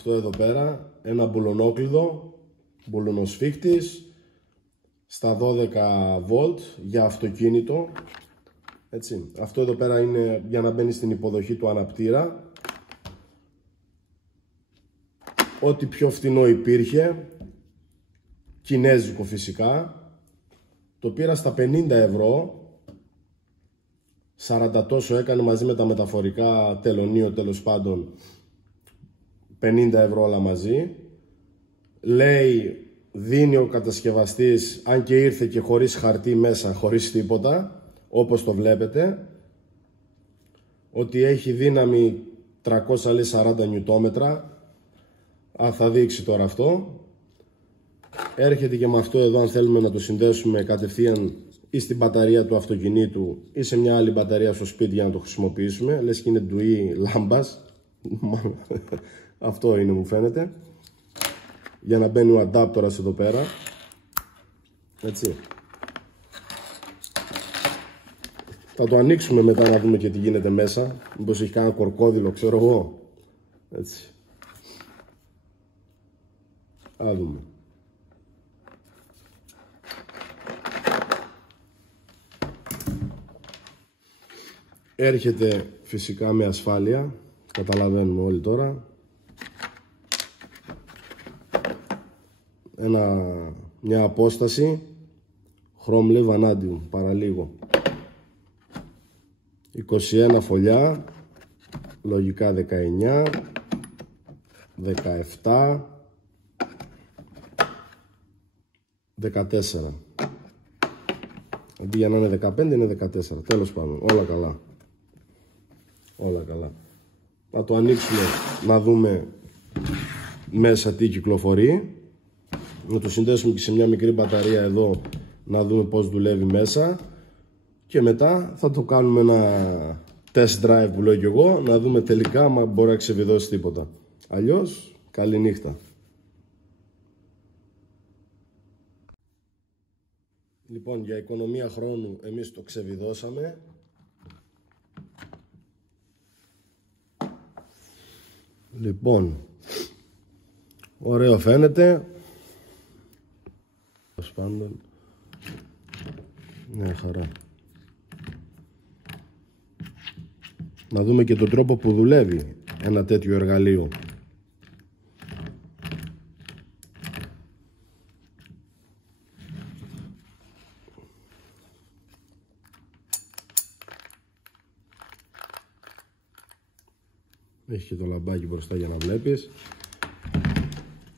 αυτό εδώ πέρα, ένα μπουλονόκλειδο, μπουλονοσφίχτης στα 12 βολτ για αυτοκίνητο. Έτσι. Αυτό εδώ πέρα είναι για να μπαίνει στην υποδοχή του αναπτήρα. Ό,τι πιο φθηνό υπήρχε, κινέζικο φυσικά, το πήρα στα 50 ευρώ. 40 τόσο έκανε μαζί με τα μεταφορικά, τελωνίο τέλος πάντων, 50 ευρώ όλα μαζί. Λέει, δίνει ο κατασκευαστής, αν και ήρθε και χωρίς χαρτί μέσα, χωρίς τίποτα, όπως το βλέπετε, ότι έχει δύναμη 340 νιουτόμετρα. Θα δείξει τώρα αυτό. Έρχεται και με αυτό εδώ, αν θέλουμε να το συνδέσουμε κατευθείαν ή στην μπαταρία του αυτοκινήτου ή σε μια άλλη μπαταρία στο σπίτι για να το χρησιμοποιήσουμε. Λες και είναι ντουί λάμπας. Αυτό είναι, μου φαίνεται. Για να μπαίνει ο αντάπτορας εδώ πέρα. Έτσι. Θα το ανοίξουμε μετά να δούμε και τι γίνεται μέσα. Μήπως έχει κανένα κορκόδιλο, ξέρω εγώ. Έτσι. Α δούμε. Έρχεται φυσικά με ασφάλεια. Καταλαβαίνουμε όλοι τώρα. Μια απόσταση Chromelev Vanadium, παραλίγο. 21 φωλιά, λογικά 19, 17, 14. Αντί για να είναι 15 είναι 14. Τέλος πάντων, όλα καλά. Όλα καλά. Να το ανοίξουμε να δούμε μέσα τι κυκλοφορεί. Να το συνδέσουμε και σε μια μικρή μπαταρία εδώ να δούμε πώς δουλεύει μέσα. Και μετά θα το κάνουμε ένα test drive που λέω και εγώ, να δούμε τελικά αν μπορεί να ξεβιδώσει τίποτα. Αλλιώς, καλή νύχτα. Λοιπόν, για οικονομία χρόνου εμείς το ξεβιδώσαμε. Λοιπόν, ωραίο φαίνεται. Ως πάντων, μια χαρά. Να δούμε και τον τρόπο που δουλεύει ένα τέτοιο εργαλείο. Έχει και το λαμπάκι μπροστά για να βλέπεις.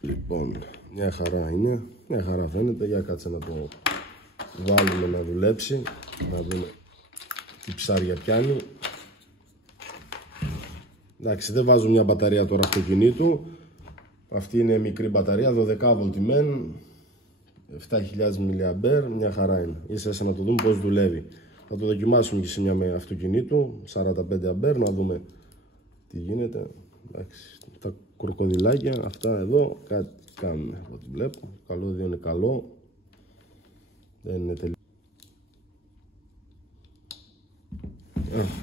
Λοιπόν, μια χαρά είναι. Μια χαρά φαίνεται. Για κάτσε να το βάλουμε να δουλέψει. Να δούμε τι ψάρια πιάνει. Εντάξει, δεν βάζω μια μπαταρία τώρα αυτοκινήτου. Αυτή είναι μικρή μπαταρία, 12 βολτιμέν, 7000 mAh, μια χαρά είναι. Ίσα να το δούμε πώς δουλεύει. Θα το δοκιμάσουμε και σε μια με αυτοκινήτου, 45A, να δούμε τι γίνεται. Εντάξει, τα κροκοδιλάκια, αυτά εδώ, κάτι κάνουν από ό,τι βλέπω. Καλώδιο είναι καλό. Δεν είναι τελείως.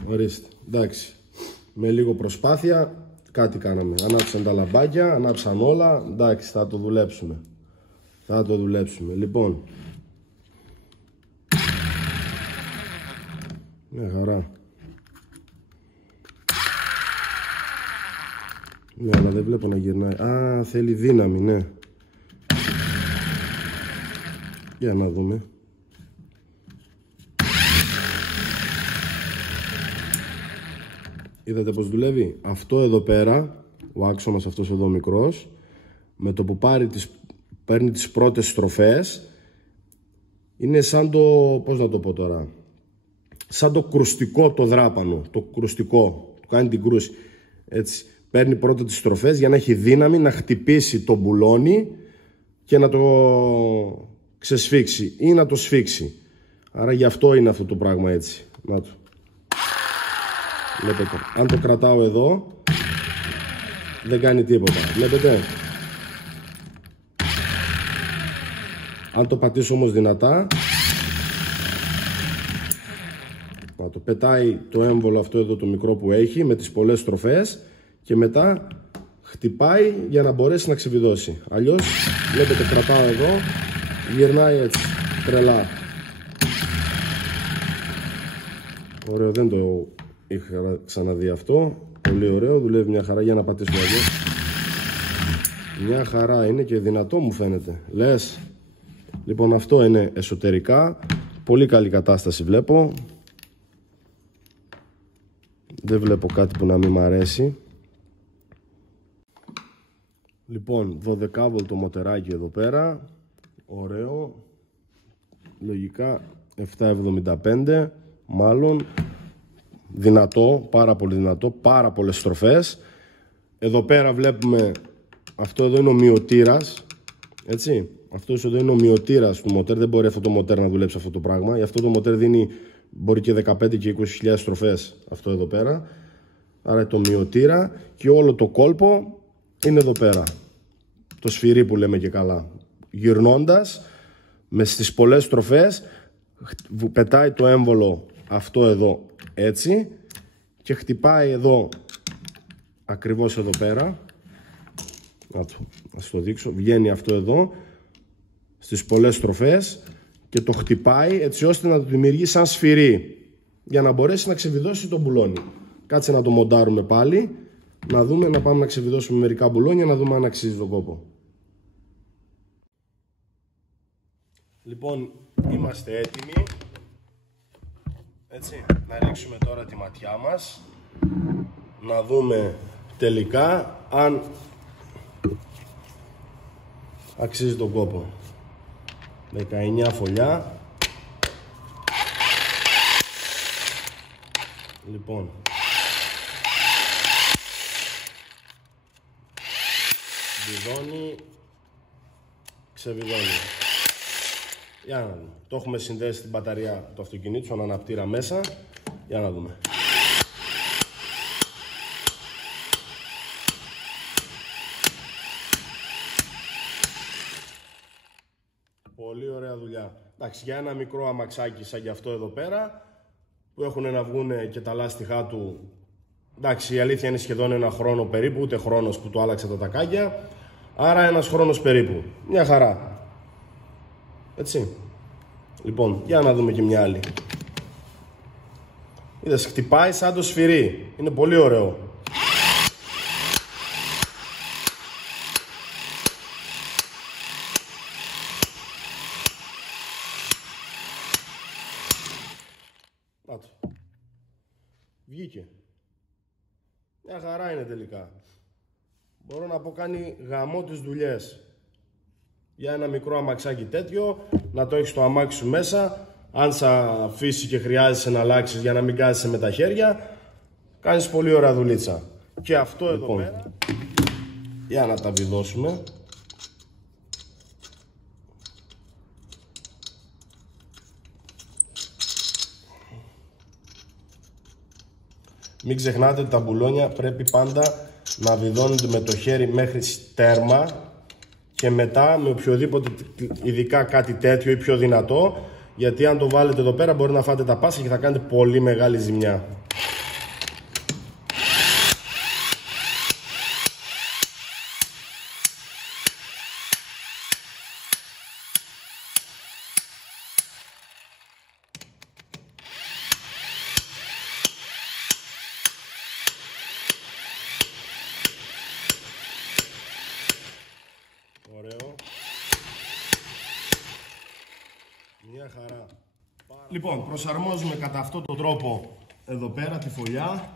Ορίστε, εντάξει. Με λίγο προσπάθεια κάτι κάναμε. Ανάψαν τα λαμπάκια, ανάψαν όλα. Εντάξει, θα το δουλέψουμε. Θα το δουλέψουμε. Λοιπόν, μια χαρά. Ναι, αλλά δεν βλέπω να γυρνάει. Α, θέλει δύναμη, ναι. Για να δούμε. Είδατε πως δουλεύει. Αυτό εδώ πέρα, ο άξονας αυτός εδώ μικρός, με το που παίρνει τις πρώτες στροφές, είναι σαν το, πώς να το πω τώρα, σαν το κρουστικό το δράπανο, το κρουστικό, του κάνει την κρούση. Έτσι, παίρνει πρώτα τις στροφές για να έχει δύναμη να χτυπήσει το μπουλόνι και να το ξεσφίξει ή να το σφίξει. Άρα γι' αυτό είναι αυτό το πράγμα έτσι. Να το. Βλέπετε, αν το κρατάω εδώ δεν κάνει τίποτα. Βλέπετε. Αν το πατήσω όμως δυνατά, να το πετάει το έμβολο αυτό εδώ το μικρό που έχει με τις πολλές στροφές και μετά χτυπάει για να μπορέσει να ξεβιδώσει. Αλλιώς, βλέπετε, κρατάω εδώ, γυρνάει έτσι, τρελά. Ωραίο, δεν το είχα ξαναδεί αυτό. Πολύ ωραίο, δουλεύει μια χαρά. Για να πατήσουμε εδώ. Μια χαρά είναι και δυνατό μου φαίνεται. Λες. Λοιπόν, αυτό είναι εσωτερικά. Πολύ καλή κατάσταση βλέπω. Δεν βλέπω κάτι που να μην μ' αρέσει. Λοιπόν, 12V μοτεράκι εδώ πέρα. Ωραίο. Λογικά 775. Μάλλον δυνατό, πάρα πολύ δυνατό. Πάρα πολλές στροφές. Εδώ πέρα βλέπουμε, αυτό εδώ είναι ο μειωτήρας. Έτσι. Αυτός εδώ είναι ο μειωτήρας του μοτέρ. Δεν μπορεί αυτό το μοτέρ να δουλέψει αυτό το πράγμα. Αυτό το μοτέρ δίνει, μπορεί και 15 και 20.000 στροφές. Αυτό εδώ πέρα. Άρα το μειωτήρα. Και όλο το κόλπο είναι εδώ πέρα. Το σφυρί που λέμε και καλά. Γυρνώντας με στις πολλές στροφές, πετάει το έμβολο αυτό εδώ έτσι και χτυπάει εδώ ακριβώς εδώ πέρα. Ας το δείξω. Βγαίνει αυτό εδώ στις πολλές στροφές και το χτυπάει έτσι ώστε να το δημιουργεί σαν σφυρί για να μπορέσει να ξεβιδώσει το μπουλόνι. Κάτσε να το μοντάρουμε πάλι, να δούμε, να πάμε να ξεβιδώσουμε μερικά μπουλόνια, να δούμε αν αξίζει τον κόπο. Λοιπόν, είμαστε έτοιμοι. Έτσι, να ρίξουμε τώρα τη ματιά μας, να δούμε τελικά αν αξίζει τον κόπο. 19 φωλιά. Λοιπόν, βιδώνει, ξεβιδώνει. Για να δούμε. Το έχουμε συνδέσει στην μπαταρία του αυτοκινήτου, στον αναπτήρα μέσα. Για να δούμε. Πολύ ωραία δουλειά. Εντάξει, για ένα μικρό αμαξάκι σαν και αυτό εδώ πέρα, που έχουν να βγουν και τα λάστιχά του. Εντάξει, η αλήθεια είναι σχεδόν ένα χρόνο περίπου, ούτε χρόνος που του άλλαξε τα τακάκια. Άρα ένας χρόνος περίπου. Μια χαρά. Έτσι. Λοιπόν, για να δούμε και μια άλλη. Είδες, χτυπάει σαν το σφυρί. Είναι πολύ ωραίο. Να το. Βγήκε. Μια χαρά είναι τελικά. Μπορώ να πω κάνει γαμό τις δουλειές. Για ένα μικρό αμαξάκι τέτοιο, να το έχεις το αμάξι σου μέσα. Αν σε αφήσει και χρειάζεσαι να αλλάξεις για να μην κάθεσαι με τα χέρια, κάνεις πολύ ωραία δουλίτσα. Και αυτό εδώ πέρα, για να τα βιδώσουμε. Μην ξεχνάτε ότι τα μπουλόνια πρέπει πάντα να βιδώνονται με το χέρι μέχρι τέρμα και μετά με οποιοδήποτε, ειδικά κάτι τέτοιο ή πιο δυνατό, γιατί αν το βάλετε εδώ πέρα μπορεί να φάτε τα πάσα και θα κάνετε πολύ μεγάλη ζημιά. Ωραίο. Μια χαρά. Λοιπόν, προσαρμόζουμε κατά αυτόν τον τρόπο εδώ πέρα τη φωλιά.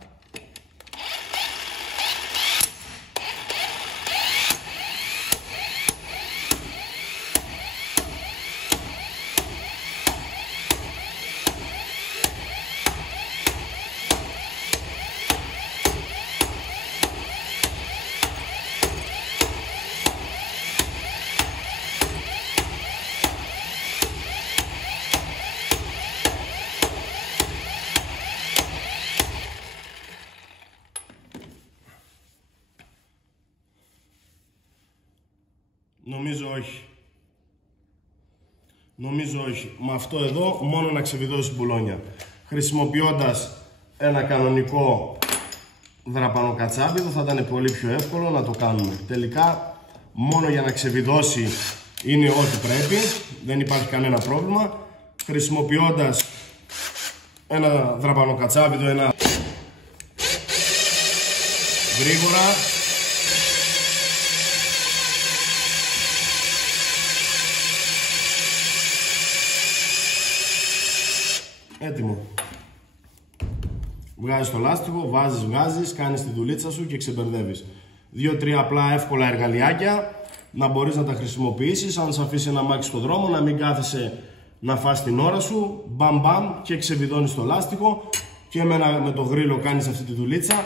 Νομίζω όχι. Νομίζω όχι. Με αυτό εδώ μόνο να ξεβιδώσει μπουλόνια. Χρησιμοποιώντας ένα κανονικό δραπανοκατσάπιδο θα ήταν πολύ πιο εύκολο να το κάνουμε. Τελικά μόνο για να ξεβιδώσει είναι ό,τι πρέπει, δεν υπάρχει κανένα πρόβλημα. Χρησιμοποιώντας ένα δραπανοκατσάπιδο, ένα γρήγορα, έτοιμο. Βγάζεις το λάστιχο, βγάζεις, κάνεις τη δουλίτσα σου και ξεμπερδεύεις. 2-3 απλά εύκολα εργαλειάκια να μπορείς να τα χρησιμοποιήσεις. Αν σε αφήσει ένα αμάξι στο δρόμο, να μην κάθεσαι να φας την ώρα σου, μπαμ και ξεβιδώνεις το λάστιχο και με το γρίλο κάνεις αυτή τη δουλίτσα.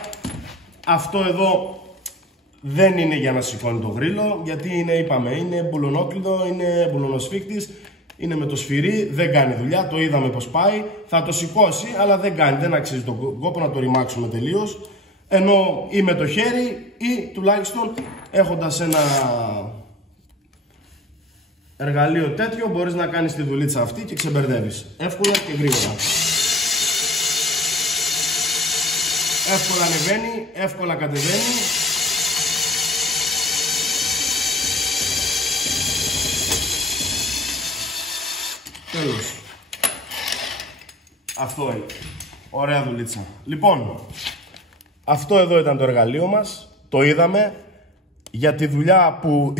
Αυτό εδώ δεν είναι για να σηκώνει το γρίλο, γιατί είναι μπουλονόκλειδο, είναι μπουλονοσφίκτης, είναι με το σφυρί, δεν κάνει δουλειά, το είδαμε πως πάει, θα το σηκώσει, αλλά δεν αξίζει τον κόπο να το ρημάξουμε τελείως. Ενώ ή με το χέρι ή τουλάχιστον έχοντας ένα εργαλείο τέτοιο μπορείς να κάνεις τη δουλίτσα αυτή και ξεμπερδεύεις εύκολα και γρήγορα. Εύκολα ανεβαίνει, εύκολα κατεβαίνει. Τέλος. Αυτό είναι. Ωραία δουλίτσα. Λοιπόν, αυτό εδώ ήταν το εργαλείο μας. Το είδαμε. Για τη δουλειά που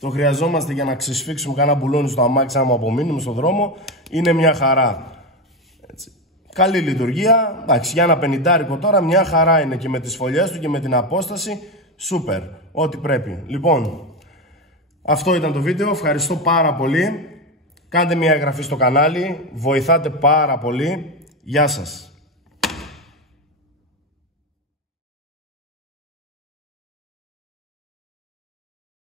το χρειαζόμαστε για να ξεσφίξουμε κανένα μπουλόνι στο αμάξι άμα απομείνουμε στον δρόμο, είναι μια χαρά. Έτσι. Καλή λειτουργία. Εντάξει, για ένα 50 τώρα μια χαρά είναι και με τις φωλιές του και με την απόσταση. Σούπερ. Ό,τι πρέπει. Λοιπόν, αυτό ήταν το βίντεο. Ευχαριστώ πάρα πολύ. Κάντε μια εγγραφή στο κανάλι. Βοηθάτε πάρα πολύ. Γεια σας.